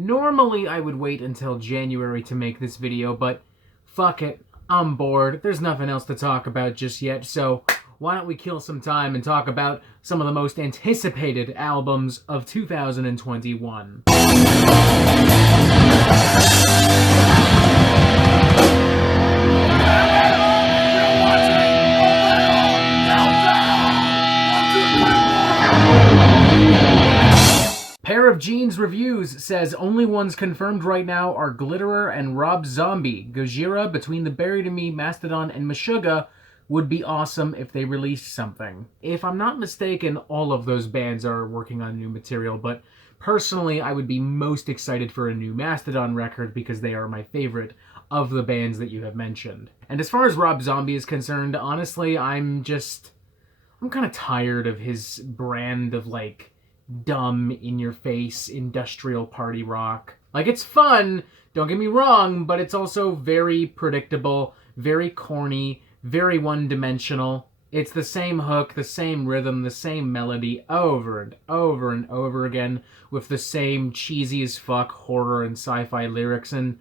Normally I would wait until January to make this video, but fuck it, I'm bored. There's nothing else to talk about just yet, so why don't we kill some time and talk about some of the most anticipated albums of 2021. Pair of Jeans Reviews says only ones confirmed right now are Glitterer and Rob Zombie. Gojira, Between the Buried and Me, Mastodon, and Meshuggah would be awesome if they released something. If I'm not mistaken, all of those bands are working on new material, but personally I would be most excited for a new Mastodon record because they are my favorite of the bands that you have mentioned. And as far as Rob Zombie is concerned, honestly, I'm kind of tired of his brand of, like, dumb, in-your-face, industrial party rock. Like, it's fun, don't get me wrong, but it's also very predictable, very corny, very one-dimensional. It's the same hook, the same rhythm, the same melody over and over and over again with the same cheesy as fuck horror and sci-fi lyrics, and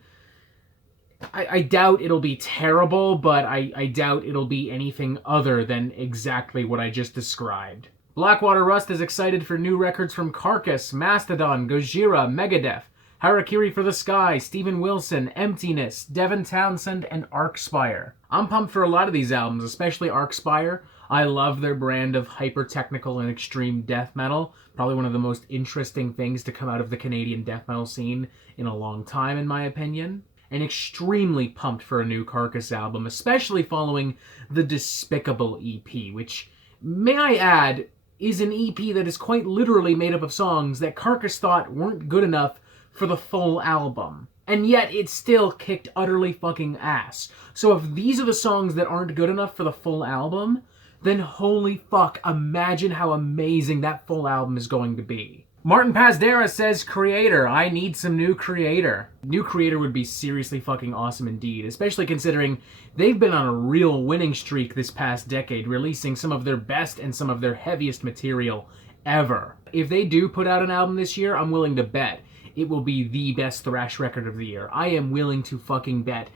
I doubt it'll be terrible, but I doubt it'll be anything other than exactly what I just described. Blackwater Rust is excited for new records from Carcass, Mastodon, Gojira, Megadeth, Harakiri For The Sky, Steven Wilson, Emptiness, Devin Townsend, and Archspire. I'm pumped for a lot of these albums, especially Archspire. I love their brand of hyper-technical and extreme death metal. Probably one of the most interesting things to come out of the Canadian death metal scene in a long time, in my opinion. And extremely pumped for a new Carcass album, especially following the Despicable EP, which, may I add, is an EP that is quite literally made up of songs that Carcass thought weren't good enough for the full album. And yet it still kicked utterly fucking ass. So if these are the songs that aren't good enough for the full album, then holy fuck, imagine how amazing that full album is going to be. Martin Pazdera says, Creator, I need some new Creator. New Creator would be seriously fucking awesome indeed, especially considering they've been on a real winning streak this past decade, releasing some of their best and some of their heaviest material ever. If they do put out an album this year, I'm willing to bet it will be the best thrash record of the year. I am willing to fucking bet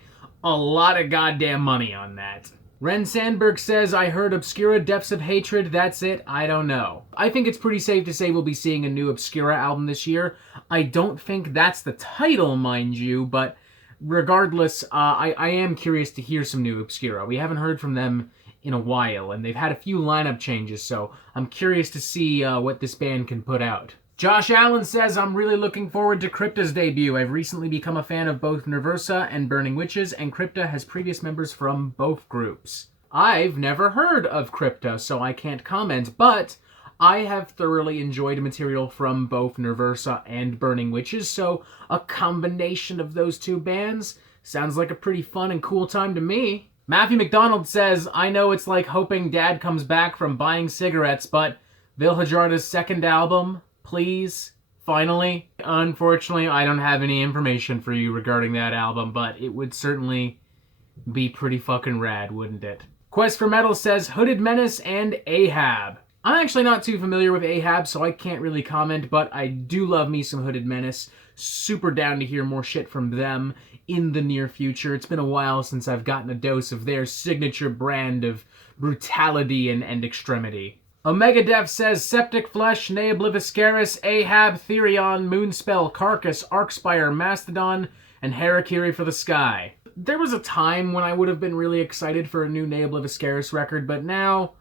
a lot of goddamn money on that. Ren Sandberg says, I heard Obscura Depths of Hatred, that's it, I don't know. I think it's pretty safe to say we'll be seeing a new Obscura album this year. I don't think that's the title, mind you, but regardless, I am curious to hear some new Obscura. We haven't heard from them in a while, and they've had a few lineup changes, so I'm curious to see what this band can put out. Josh Allen says, I'm really looking forward to Crypta's debut. I've recently become a fan of both Nerversa and Burning Witches, and Crypta has previous members from both groups. I've never heard of Crypta, so I can't comment, but I have thoroughly enjoyed material from both Nerversa and Burning Witches, so a combination of those two bands sounds like a pretty fun and cool time to me. Matthew McDonald says, I know it's like hoping Dad comes back from buying cigarettes, but Vilhajarda's second album, please, finally. Unfortunately, I don't have any information for you regarding that album, but it would certainly be pretty fucking rad, wouldn't it? Quest for Metal says, Hooded Menace and Ahab. I'm actually not too familiar with Ahab, so I can't really comment, but I do love me some Hooded Menace. Super down to hear more shit from them in the near future. It's been a while since I've gotten a dose of their signature brand of brutality and extremity. Megadeath says, Septic Flesh, Ne Obliviscaris, Ahab, Therion, Moonspell, Carcass, Archspire, Mastodon, and Harakiri For The Sky. There was a time when I would have been really excited for a new Ne Obliviscaris record, but now,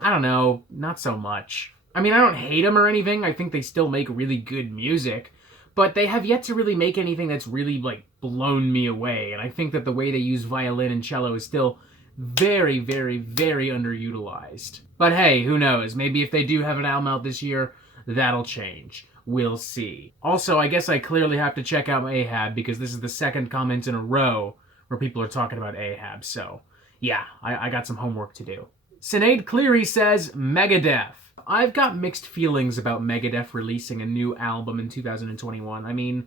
I don't know, not so much. I mean, I don't hate them or anything, I think they still make really good music, but they have yet to really make anything that's really, like, blown me away, and I think that the way they use violin and cello is still very, very, very underutilized. But hey, who knows? Maybe if they do have an album out this year, that'll change. We'll see. Also, I guess I clearly have to check out Ahab because this is the second comment in a row where people are talking about Ahab. So, yeah, I got some homework to do. Sinead Cleary says, Megadeth. I've got mixed feelings about Megadeth releasing a new album in 2021. I mean,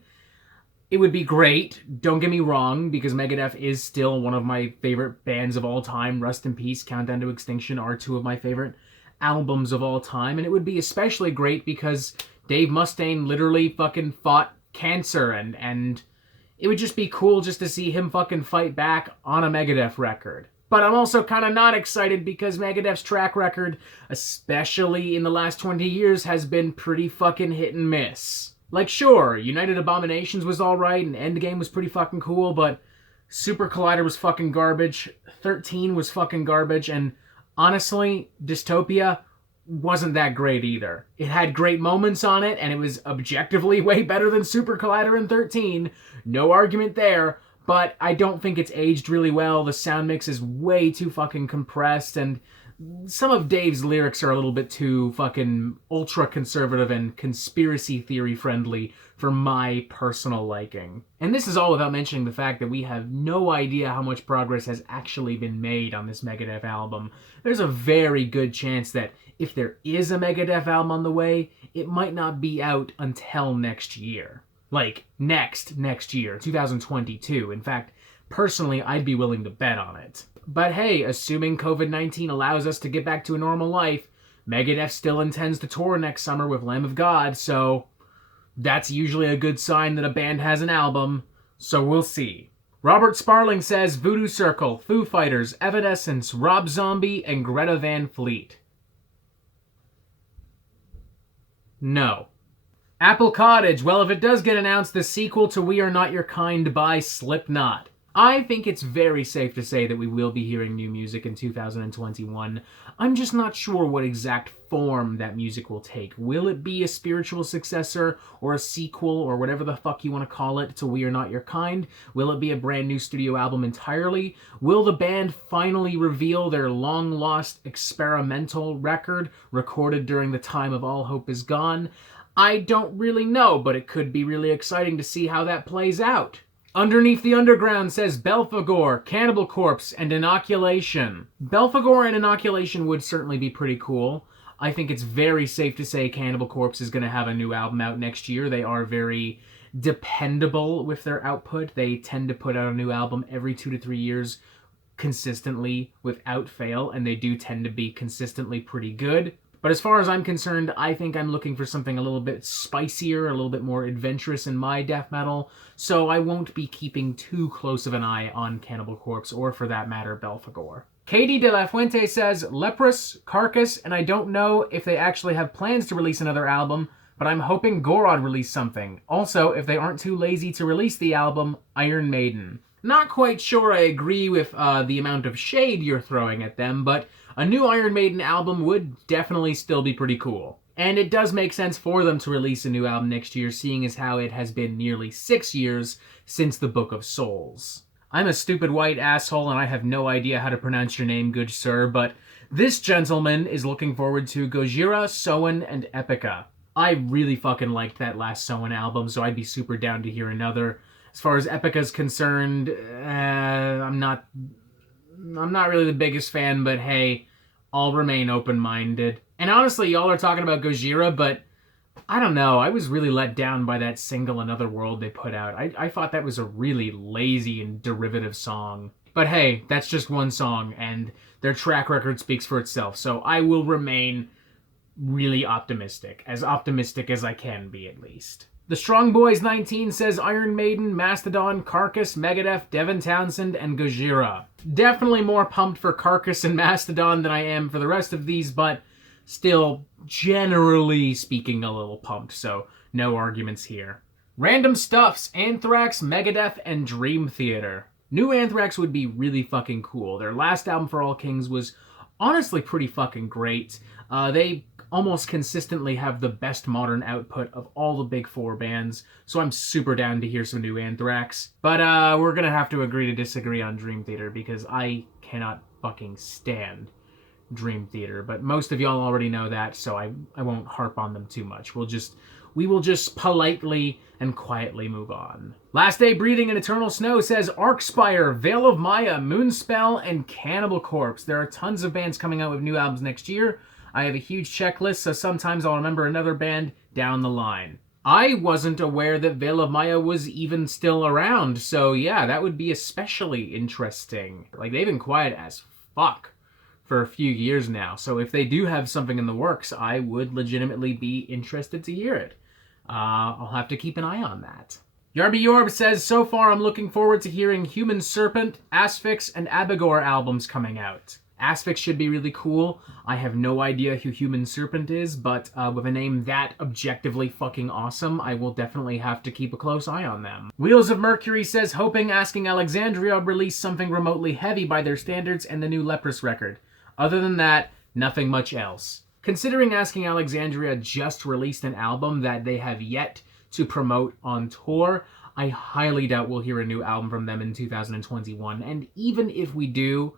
it would be great, don't get me wrong, because Megadeth is still one of my favorite bands of all time. Rust in Peace, Countdown to Extinction are two of my favorite albums of all time, and it would be especially great because Dave Mustaine literally fucking fought cancer, and it would just be cool just to see him fucking fight back on a Megadeth record. But I'm also kind of not excited because Megadeth's track record, especially in the last 20 years, has been pretty fucking hit and miss. Like, sure, United Abominations was alright and Endgame was pretty fucking cool, but Super Collider was fucking garbage, 13 was fucking garbage, and honestly, Dystopia wasn't that great either. It had great moments on it, and it was objectively way better than Super Collider and 13. No argument there, but I don't think it's aged really well. The sound mix is way too fucking compressed, and some of Dave's lyrics are a little bit too fucking ultra-conservative and conspiracy theory friendly for my personal liking. And this is all without mentioning the fact that we have no idea how much progress has actually been made on this Megadeth album. There's a very good chance that if there is a Megadeth album on the way, it might not be out until next year. Like, next year, 2022. In fact, personally, I'd be willing to bet on it. But hey, assuming COVID-19 allows us to get back to a normal life, Megadeth still intends to tour next summer with Lamb of God, so that's usually a good sign that a band has an album, so we'll see. Robert Sparling says Voodoo Circle, Foo Fighters, Evanescence, Rob Zombie, and Greta Van Fleet. No. Apple Cottage, well, if it does get announced, the sequel to We Are Not Your Kind by Slipknot. I think it's very safe to say that we will be hearing new music in 2021. I'm just not sure what exact form that music will take. Will it be a spiritual successor, or a sequel, or whatever the fuck you want to call it, to We Are Not Your Kind? Will it be a brand new studio album entirely? Will the band finally reveal their long-lost experimental record, recorded during the time of All Hope Is Gone? I don't really know, but it could be really exciting to see how that plays out. Underneath the Underground says Belphegor, Cannibal Corpse, and Inoculation. Belphegor and Inoculation would certainly be pretty cool. I think it's very safe to say Cannibal Corpse is going to have a new album out next year. They are very dependable with their output. They tend to put out a new album every 2 to 3 years consistently without fail, and they do tend to be consistently pretty good. But as far as I'm concerned, I think I'm looking for something a little bit spicier, a little bit more adventurous in my death metal, so I won't be keeping too close of an eye on Cannibal Corpse, or for that matter, Belphegor. Katie De La Fuente says, Leprous, Carcass, and I don't know if they actually have plans to release another album, but I'm hoping Gorod release something. Also, if they aren't too lazy to release the album, Iron Maiden. Not quite sure I agree with the amount of shade you're throwing at them, but a new Iron Maiden album would definitely still be pretty cool. And it does make sense for them to release a new album next year, seeing as how it has been nearly 6 years since the Book of Souls. I'm a stupid white asshole and I have no idea how to pronounce your name, good sir, but this gentleman is looking forward to Gojira, Soen, and Epica. I really fucking liked that last Soen album, so I'd be super down to hear another. As far as Epica's concerned, I'm not really the biggest fan, but hey, I'll remain open-minded. And honestly, y'all are talking about Gojira, but I don't know. I was really let down by that single Another World they put out. I thought that was a really lazy and derivative song. But hey, that's just one song, and their track record speaks for itself, so I will remain really optimistic as I can be, at least. The Strong Boys 19 says Iron Maiden, Mastodon, Carcass, Megadeth, Devin Townsend, and Gojira. Definitely more pumped for Carcass and Mastodon than I am for the rest of these, but still, generally speaking, a little pumped, so no arguments here. Random Stuffs, Anthrax, Megadeth, and Dream Theater. New Anthrax would be really fucking cool. Their last album, For All Kings, was honestly pretty fucking great. They almost consistently have the best modern output of all the big four bands, so I'm super down to hear some new Anthrax. But we're gonna have to agree to disagree on Dream Theater, because I cannot fucking stand Dream Theater. But most of y'all already know that, so I won't harp on them too much. We will just politely and quietly move on. Last Day Breathing in Eternal Snow says Archspire, Veil of Maya, Moonspell, and Cannibal Corpse. There are tons of bands coming out with new albums next year. I have a huge checklist, so sometimes I'll remember another band down the line. I wasn't aware that Veil of Maya was even still around, so yeah, that would be especially interesting. Like, they've been quiet as fuck for a few years now, so if they do have something in the works, I would legitimately be interested to hear it. I'll have to keep an eye on that. Yarby Yorb says, so far I'm looking forward to hearing Human Serpent, Asphyx, and Abigor albums coming out. Asphyx should be really cool. I have no idea who Human Serpent is, but with a name that objectively fucking awesome, I will definitely have to keep a close eye on them. Wheels of Mercury says, hoping Asking Alexandria release something remotely heavy by their standards and the new Leprous record. Other than that, nothing much else. Considering Asking Alexandria just released an album that they have yet to promote on tour, I highly doubt we'll hear a new album from them in 2021. And even if we do,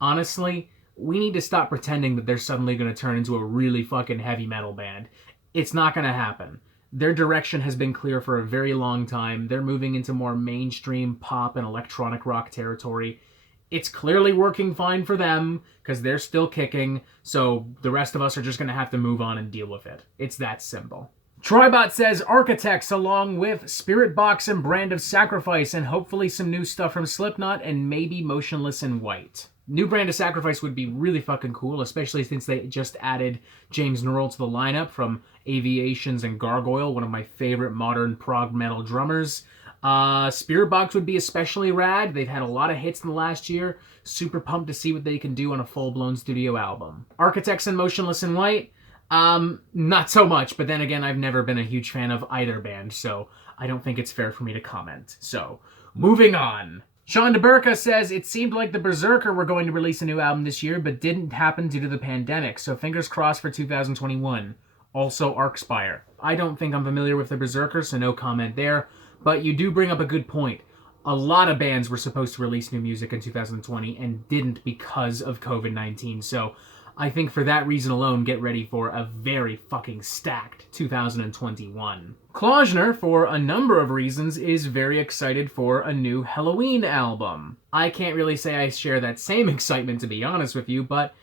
honestly, we need to stop pretending that they're suddenly going to turn into a really fucking heavy metal band. It's not going to happen. Their direction has been clear for a very long time. They're moving into more mainstream pop and electronic rock territory. It's clearly working fine for them because they're still kicking, so the rest of us are just going to have to move on and deal with it. It's that simple. Tribot says Architects along with Spirit Box and Brand of Sacrifice and hopefully some new stuff from Slipknot and maybe Motionless in White. New Brand of Sacrifice would be really fucking cool, especially since they just added James Newell to the lineup from Aviations and Gargoyle, one of my favorite modern prog metal drummers. Spirit Box would be especially rad. They've had a lot of hits in the last year. Super pumped to see what they can do on a full-blown studio album. Architects and Motionless in White, not so much, but then again, I've never been a huge fan of either band, so I don't think it's fair for me to comment. So, moving on. Sean DeBurka says, it seemed like the Berserker were going to release a new album this year, but didn't happen due to the pandemic, so fingers crossed for 2021. Also, Archspire. I don't think I'm familiar with the Berserker, so no comment there, but you do bring up a good point. A lot of bands were supposed to release new music in 2020 and didn't because of COVID-19, so I think for that reason alone, get ready for a very fucking stacked 2021. Klausner, for a number of reasons, is very excited for a new Halloween album. I can't really say I share that same excitement, to be honest with you, but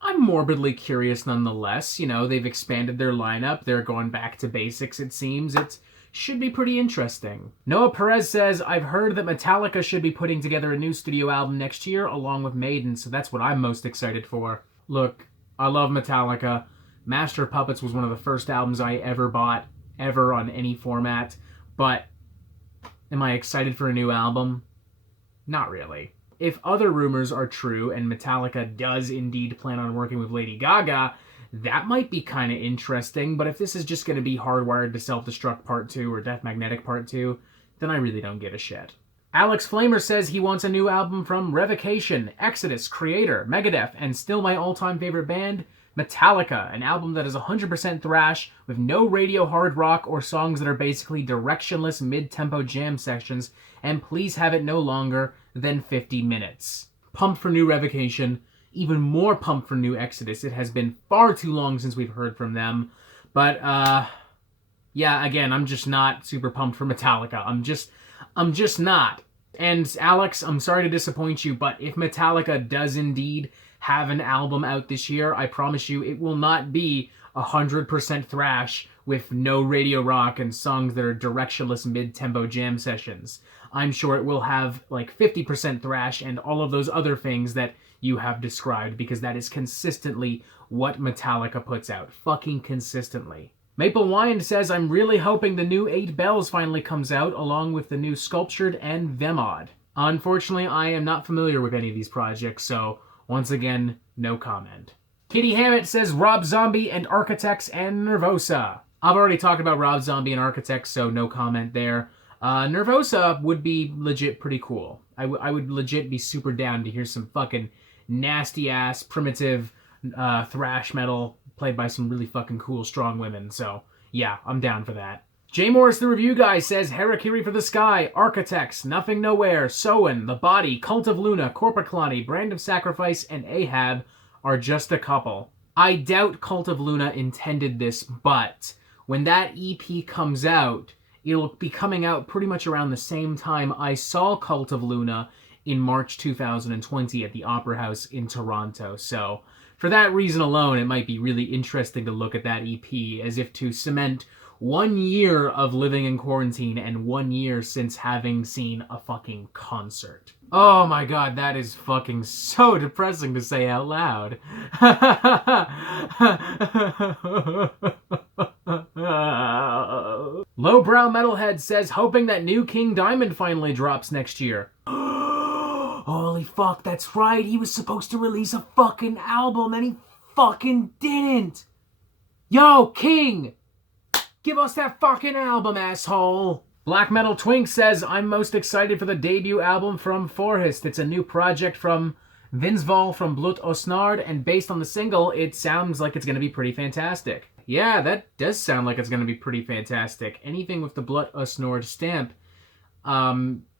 I'm morbidly curious nonetheless. You know, they've expanded their lineup, they're going back to basics, it seems. It should be pretty interesting. Noah Perez says, I've heard that Metallica should be putting together a new studio album next year, along with Maiden, so that's what I'm most excited for. Look, I love Metallica. Master of Puppets was one of the first albums I ever bought, ever on any format. But am I excited for a new album? Not really. If other rumors are true and Metallica does indeed plan on working with Lady Gaga, that might be kind of interesting. But if this is just going to be Hardwired to Self-Destruct Part 2 or Death Magnetic Part 2, then I really don't give a shit. Alex Flamer says he wants a new album from Revocation, Exodus, Creator, Megadeth, and still my all-time favorite band, Metallica, an album that is 100% thrash, with no radio hard rock or songs that are basically directionless mid-tempo jam sections, and please have it no longer than 50 minutes. Pumped for new Revocation, even more pumped for new Exodus. It has been far too long since we've heard from them, but, yeah, again, I'm just not super pumped for Metallica. I'm just not. And Alex, I'm sorry to disappoint you, but if Metallica does indeed have an album out this year, I promise you it will not be 100% thrash with no radio rock and songs that are directionless mid-tempo jam sessions. I'm sure it will have like 50% thrash and all of those other things that you have described, because that is consistently what Metallica puts out. Fucking consistently. Maple Wine says, I'm really hoping the new 8 Bells finally comes out, along with the new Sculptured and Vemod. Unfortunately, I am not familiar with any of these projects, so once again, no comment. Kitty Hammett says, Rob Zombie and Architects and Nervosa. I've already talked about Rob Zombie and Architects, so no comment there. Nervosa would be legit pretty cool. I would legit be super down to hear some fucking nasty-ass, primitive thrash metal played by some really fucking cool, strong women. So, yeah, I'm down for that. J. Morris, the review guy, says Harakiri For The Sky, Architects, Nothing Nowhere, Soen, The Body, Cult of Luna, Corpiclani, Brand of Sacrifice, and Ahab are just a couple. I doubt Cult of Luna intended this, but when that EP comes out, it'll be coming out pretty much around the same time I saw Cult of Luna in March 2020 at the Opera House in Toronto. So, for that reason alone, it might be really interesting to look at that EP as if to cement 1 year of living in quarantine and 1 year since having seen a fucking concert. Oh my god, that is fucking so depressing to say out loud. Lowbrow Metalhead says, hoping that new King Diamond finally drops next year. Holy fuck, that's right. He was supposed to release a fucking album and he fucking didn't. Yo, King! Give us that fucking album, asshole! Black Metal Twink says, I'm most excited for the debut album from Forhist. It's a new project from Vinsval from Blut Osnard, and based on the single, it sounds like it's going to be pretty fantastic. Yeah, that does sound like it's going to be pretty fantastic. Anything with the Blut Osnard stamp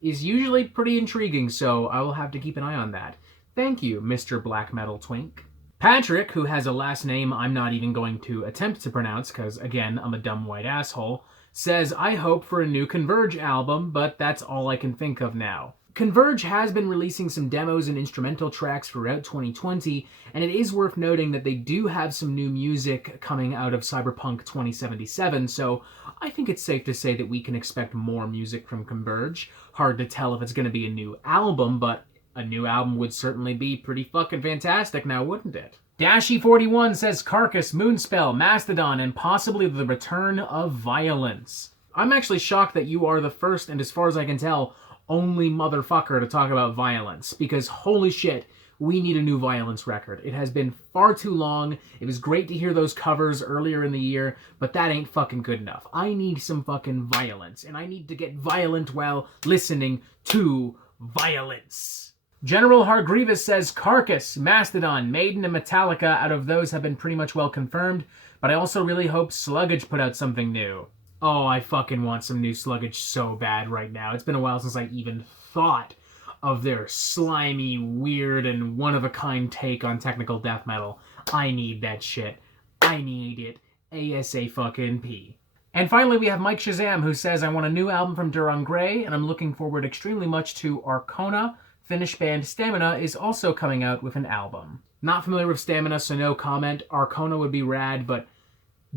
is usually pretty intriguing, so I will have to keep an eye on that. Thank you, Mr. Black Metal Twink. Patrick, who has a last name I'm not even going to attempt to pronounce, because, again, I'm a dumb white asshole, says, I hope for a new Converge album, but that's all I can think of now. Converge has been releasing some demos and instrumental tracks throughout 2020, and it is worth noting that they do have some new music coming out of Cyberpunk 2077, so I think it's safe to say that we can expect more music from Converge. Hard to tell if it's going to be a new album, but a new album would certainly be pretty fucking fantastic now, wouldn't it? Dashy41 says Carcass, Moonspell, Mastodon, and possibly the return of violence. I'm actually shocked that you are the first, and as far as I can tell, only motherfucker to talk about violence, because holy shit, we need a new violence record. It has been far too long. It was great to hear those covers earlier in the year, but that ain't fucking good enough. I need some fucking violence, and I need to get violent while listening to violence. General Hargreaves says Carcass, Mastodon, Maiden, and Metallica out of those have been pretty much well confirmed, but I also really hope Sluggish put out something new. Oh, I fucking want some new Sluggish so bad right now. It's been a while since I even thought of their slimy, weird, and one-of-a-kind take on technical death metal. I need that shit. I need it ASAP. And finally, we have Mike Shazam, who says, I want a new album from Duran Gray, and I'm looking forward extremely much to Arcona. Finnish band Stamina is also coming out with an album. Not familiar with Stamina, so no comment. Arcona would be rad, but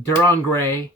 Duran Gray,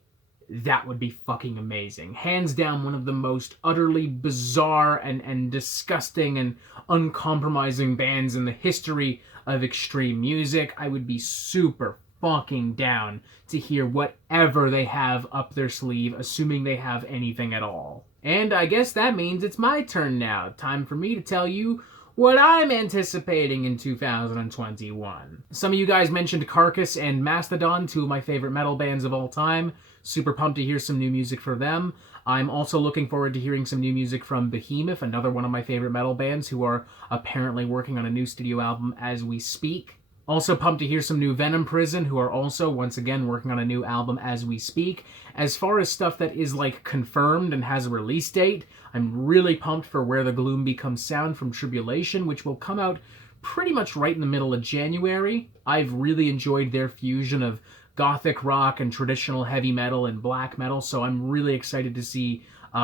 that would be fucking amazing. Hands down, one of the most utterly bizarre and disgusting and uncompromising bands in the history of extreme music. I would be super fucking down to hear whatever they have up their sleeve, assuming they have anything at all. And I guess that means it's my turn now. Time for me to tell you what I'm anticipating in 2021. Some of you guys mentioned Carcass and Mastodon, two of my favorite metal bands of all time. Super pumped to hear some new music for them. I'm also looking forward to hearing some new music from Behemoth, another one of my favorite metal bands, who are apparently working on a new studio album as we speak. Also pumped to hear some new Venom Prison, who are also, once again, working on a new album as we speak. As far as stuff that is, like, confirmed and has a release date, I'm really pumped for Where the Gloom Becomes Sound from Tribulation, which will come out pretty much right in the middle of January. I've really enjoyed their fusion of gothic rock and traditional heavy metal and black metal, so I'm really excited to see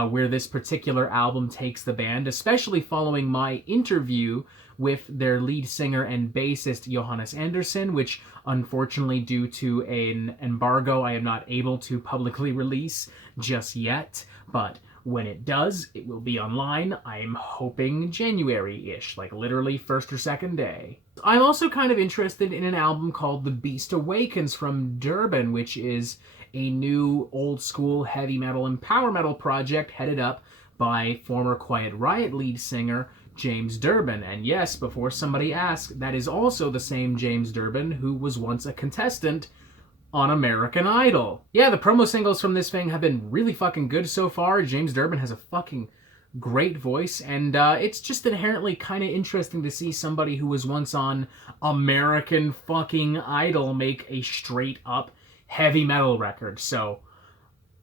where this particular album takes the band, especially following my interview with their lead singer and bassist Johannes Andersson, which unfortunately due to an embargo I am not able to publicly release just yet, but when it does, it will be online. I'm hoping January-ish, like literally first or second day. I'm also kind of interested in an album called The Beast Awakens from Durbin, which is a new old-school heavy metal and power metal project headed up by former Quiet Riot lead singer James Durbin. And yes, before somebody asks, that is also the same James Durbin who was once a contestant on American Idol. Yeah, the promo singles from this thing have been really fucking good so far. James Durbin has a fucking great voice, and it's just inherently kind of interesting to see somebody who was once on American fucking Idol make a straight-up heavy metal record, so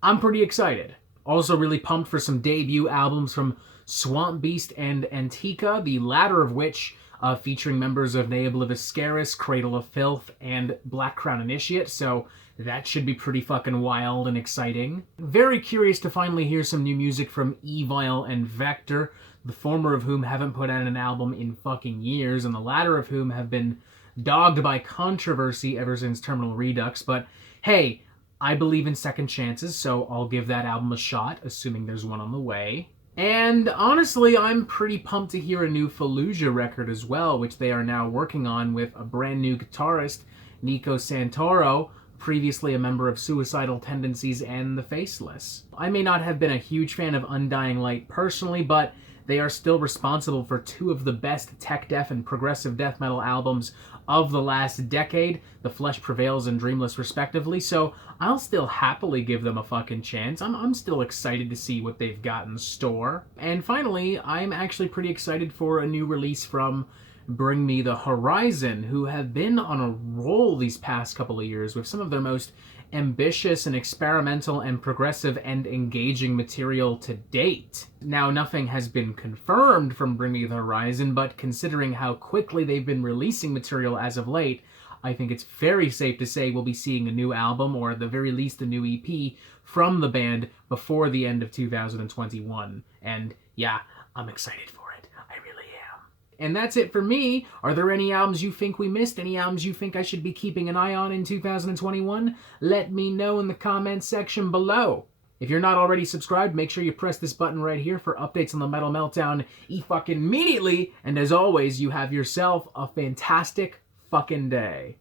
I'm pretty excited. Also really pumped for some debut albums from Swamp Beast and Antica, the latter of which featuring members of Neobliviscaris, Cradle of Filth, and Black Crown Initiate, so that should be pretty fucking wild and exciting. Very curious to finally hear some new music from Evil and Vector, the former of whom haven't put out an album in fucking years, and the latter of whom have been dogged by controversy ever since Terminal Redux, but hey, I believe in second chances, so I'll give that album a shot, assuming there's one on the way. And honestly, I'm pretty pumped to hear a new Fallujah record as well, which they are now working on with a brand new guitarist, Nico Santoro, previously a member of Suicidal Tendencies and The Faceless. I may not have been a huge fan of Undying Light personally, but they are still responsible for two of the best tech death and progressive death metal albums of the last decade, The Flesh Prevails and Dreamless respectively, so I'll still happily give them a fucking chance. I'm still excited to see what they've got in store. And finally, I'm actually pretty excited for a new release from Bring Me the Horizon, who have been on a roll these past couple of years with some of their most ambitious and experimental and progressive and engaging material to date. Now, nothing has been confirmed from Bring Me the Horizon, but considering how quickly they've been releasing material as of late, I think it's very safe to say we'll be seeing a new album, or at the very least a new EP, from the band before the end of 2021. And yeah, I'm excited for it. I really am. And that's it for me. Are there any albums you think we missed? Any albums you think I should be keeping an eye on in 2021? Let me know in the comments section below. If you're not already subscribed, make sure you press this button right here for updates on the Metal Meltdown fucking immediately. And as always, you have yourself a fantastic fucking day.